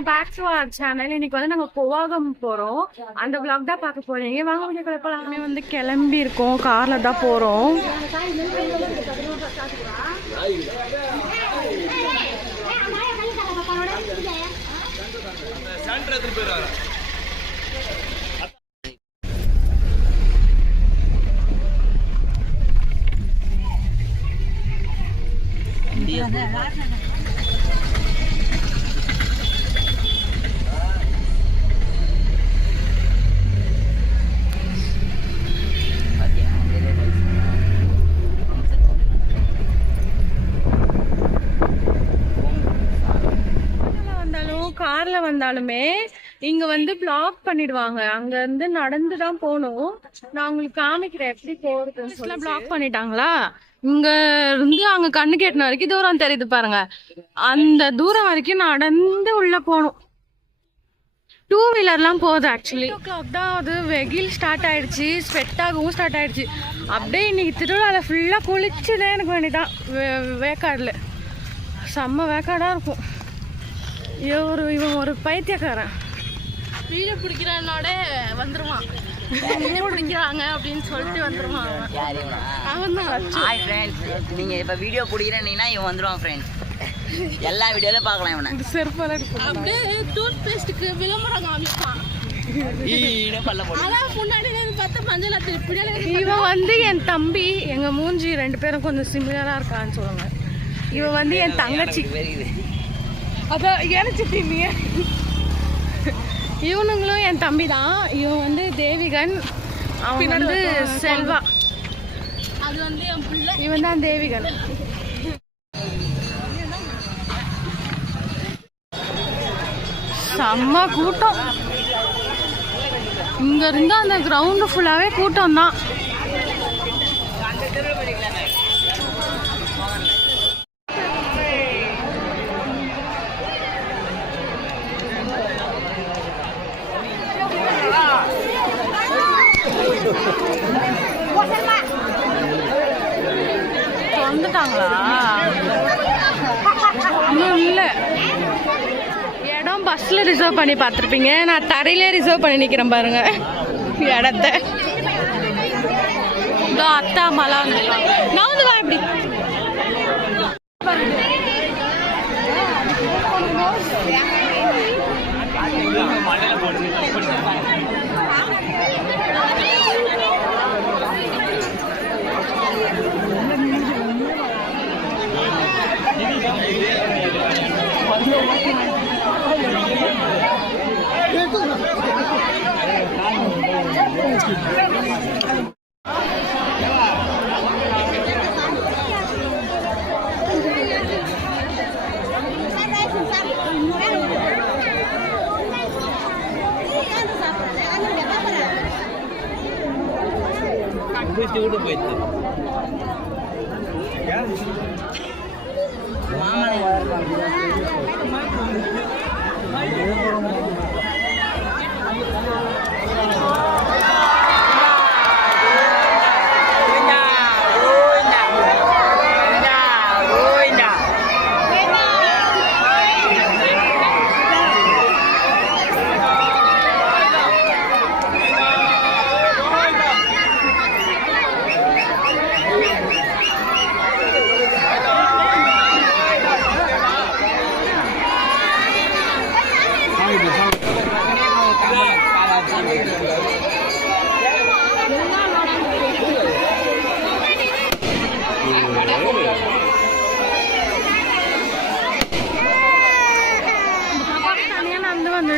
Welcome back to our channel. இன்னைக்கு வந்து நாங்கள் கோவாகம் போகிறோம். அந்த vlog தான் பார்க்க போறீங்க. வாங்க கொஞ்சம் குழப்பலாமே. வந்து கிளம்பி இருக்கோம், காரில் தான் போகிறோம். கார்ல வந்தாலுமே இங்க வந்து பிளாக் பண்ணிடுவாங்க. அங்க இருந்து நடந்துதான் போகணும். நான் உங்களுக்கு காமிக்கிறேன் எப்படி போறது. பிளாக் பண்ணிட்டாங்களா? இங்க இருந்து அங்க கண்ணு கேட்டின வரைக்கும் தூரம் தெரியுது பாருங்க. அந்த தூரம் வரைக்கும் நடந்து உள்ள போகணும். 2 வீலர்லாம் போகுது. ஆக்சுவலி 8 o'clock தான் அது. வெயில் ஸ்டார்ட் ஆயிடுச்சு, ஸ்வெட் ஆகவும் ஸ்டார்ட் ஆயிடுச்சு. அப்படியே இன்னைக்கு திருவிழாவில் ஃபுல்லாக குளிச்சுதான் எனக்கு வேண்டிதான். வேக்காடில் செம்ம வேக்காடாக இருக்கும். இவன் ஒரு பைத்தியக்காரன். வீடியோ பிடிக்கிறனோட வந்துருவான். வீடியோ பிடிக்கிறாங்க அப்படின்னு சொல்லிட்டு வந்துருவான். அவன் தான். நீங்க இப்ப வீடியோ பிடிக்கிறீங்கன்னா இவன் வந்துருவான் ஃப்ரெண்ட்ஸ். எல்லா வீடியோல பார்க்கலாம் இவனை. செருப்பால அப்படியே டூத் பேஸ்ட்க்கு விளம்பரம் காமிப்பான். இவன் வந்து என் தம்பி. எங்க மூஞ்சி 2 பேரும் கொஞ்சம் சிமிலரா இருக்கான்னு சொல்லுங்க. இவன் வந்து என் தங்கச்சி. அதான் எனக்கு தீமிய. இவனுங்களும் என் தம்பி தான். இவன் வந்து தேவிகன், அவன் வந்து செல்வா. அது வந்து என் பிள்ளை. இவன் தான் தேவிகன். செம்ம கூட்டம். இங்க இருந்து அந்த கிரவுண்டு ஃபுல்லாவே கூட்டம் தான். வந்துட்டாங்களா? இன்னும் இல்லை. இடம் பஸ்ல ரிசர்வ் பண்ணி பார்த்துருப்பீங்க. நான் தரையிலே ரிசர்வ் பண்ணி நிற்கிறேன் பாருங்க இடத்த. இதோ அத்தா மலா வந்துருக்காங்க. நான் வந்து வா இப்படி.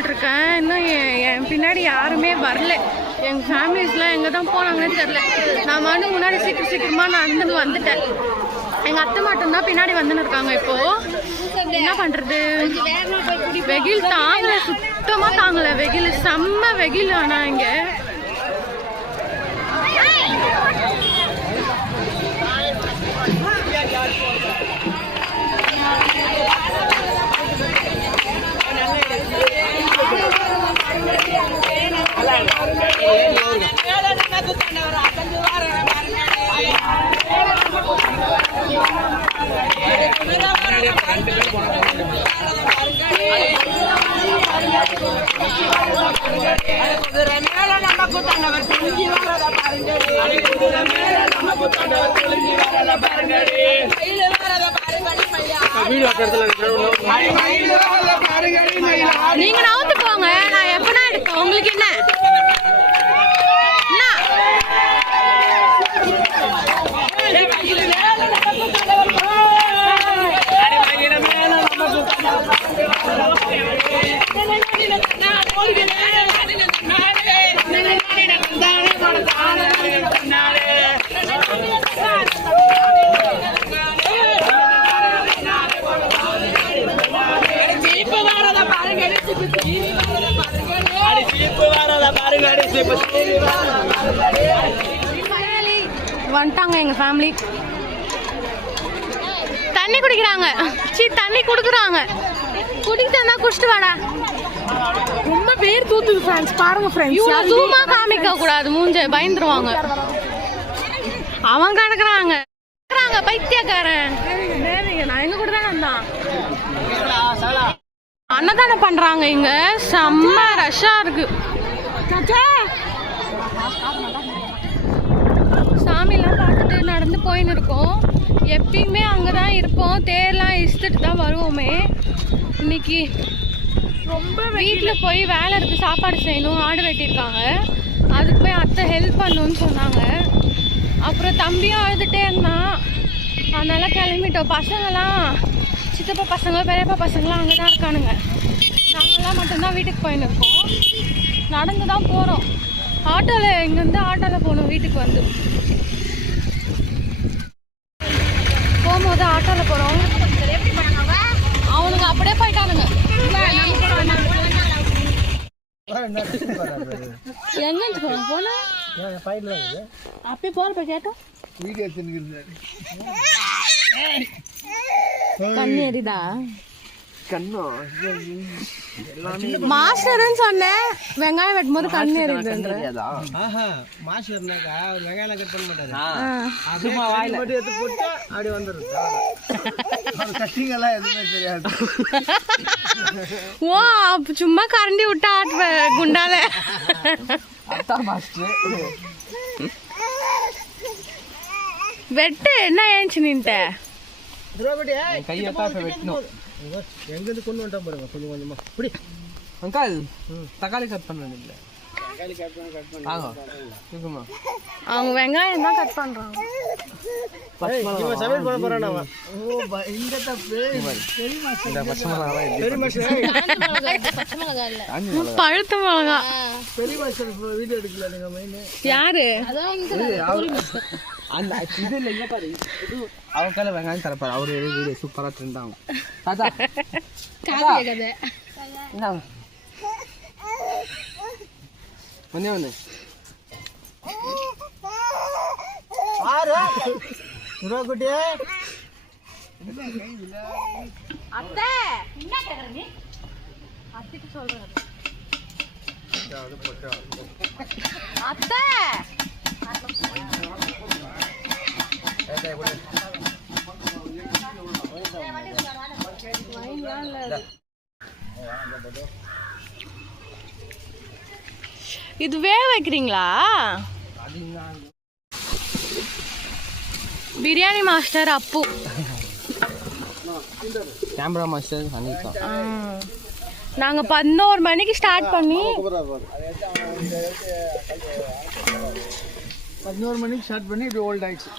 இருக்கேன். இன்னும் என் பின்னாடி யாருமே வரல. எங்கள் ஃபேமிலிஸ்லாம் எங்கே தான் போனாங்கன்னு தெரில. நான் வந்து முன்னாடி சீக்கிரமாக நடந்து வந்துட்டேன். எங்கள் அத்தை மட்டும்தான் பின்னாடி வந்துன்னு இருக்காங்க. இப்போது என்ன பண்ணுறது? வெயில் தாங்கலை, சுத்தமாக தாங்கலை. வெயில் செம்ம வெயில். ஆனால் இங்கே நீங்க நவுத்து போங்க, நான் எப்பனா எடுப்பேன். உங்களுக்கு என்ன வந்துட்டாங்க எங்க ஃபேமிலி. தண்ணி குடிக்கிறாங்க. தண்ணி குடுக்குறாங்க. குடிக்கிறதா குடிச்சிட்டு வாடா. ரொம்ப பேர் தூத்துது ஃப்ரெண்ட்ஸ். பாருங்க ஃப்ரெண்ட்ஸ், இவ்வளவு ஜூமா காமிக்க கூடாது, மூஞ்ச பயந்துருவாங்க. அவன் கிடக்குறாங்க பைத்தியக்காரன். நான் எங்க கூட தான் வந்தான். அன்னதானம் பண்றாங்க இங்க. செம்ம ரஷ்ஷா இருக்கு. சாமிலாம் பார்த்துட்டு நடந்து போயின்னு இருக்கோம். எப்பயுமே அங்கதான் இருப்போம். தேர்லாம் இழுத்துட்டு தான் வருவோமே. இன்னைக்கு ரொம்ப வீட்டில் போய் வேலை இருக்கு, சாப்பாடு செய்யணும், ஆடு வெட்டியிருக்காங்க. அதுக்கு போய் அத்தை ஹெல்ப் பண்ணணும்னு சொன்னாங்க. அப்புறம் தம்பியும் அழுதுகிட்டே இருந்தான். அதனால கிளம்பிட்டோம். பசங்களாம், சித்தப்பா பசங்க பெரியப்பா பசங்களாம் அங்கே தான் இருக்கானுங்க. நாங்களாம் மட்டும்தான் வீட்டுக்கு போயின்னு இருக்கோம். நடந்து தான் போகிறோம். ஆட்டோவில் இங்கேருந்து ஆட்டோவில் போகணும் வீட்டுக்கு. வந்து போகும்போது ஆட்டோவில் போகிறோம். அவனுங்க அப்படியே போயிட்டானுங்க. எங்க போனா அப்பயே போறப்ப கேட்டோம். கண்ணு எரிதா? மாஸ்டர்னு சொன்னேன். வெங்காயம் வெட்டும் போது கண்ணு எரியுதுன்ற. வெங்காயம் கட் பண்ண மாட்டாரு. ஓ, சும்மா கரண்டி விட்டா ஆட்டு குண்டால. வெட்டு என்ன ஏஞ்சி நின்ட்ட? எங்கிருந்து கொண்டு வந்துட்டா பாருங்க கொஞ்சம் கொஞ்சமா. இப்படி அங்கால் தக்காளி கட் பண்ணல. அவங்க வெங்காயம் தான் கட் பண்றாங்க. சமையல் பண்ண போறான் அவன். பழுத்த மிளகா. பெரிய மாஸ்டர் வீடியோ எடுக்கல நீங்க மெயின். யாரு? அந்த இது இல்ல, இங்க பாரு. அவன் கையில வெங்காயம் தரப்பாரு. அவரு வீடியோ சூப்பரா ட்ரெண்ட் ஆகும். தாத்தா காவிய கதை என்ன ஒண்ணே ஒண்ணு ஆறு குட்டி. அத்தை என்ன கேக்குற நீ? அத்தைக்கு சொல்றேன். அத்தை இது வேக வைக்கிறீங்களா? பிரியாணி மாஸ்டர் அப்பு, கேமரா மாஸ்டர் அனிதா. நாங்க 11 மணிக்கு ஸ்டார்ட் பண்ணி 11 மணிக்கு ஸ்டார்ட் பண்ணி இப்படி ஓல்ட் ஆயிடுச்சு.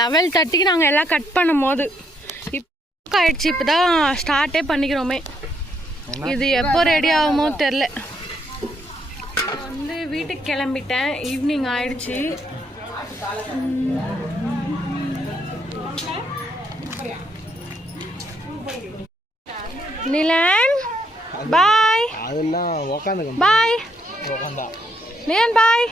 11:30க்கு நாங்க எல்லாம் கட் பண்ணும் போது இப்போ ஆயிடுச்சு. இப்பதான் ஸ்டார்ட்டே பண்ணிக்கிறோமே. இது எப்போ ரெடி ஆகுமோ தெரில. வந்து வீட்டுக்கு கிளம்பிட்டேன். ஈவினிங் ஆயிடுச்சு. நிலன் பாய். அதெல்லாம் உட்காந்து பாய். உட்காந்தா நிலன் பாய்.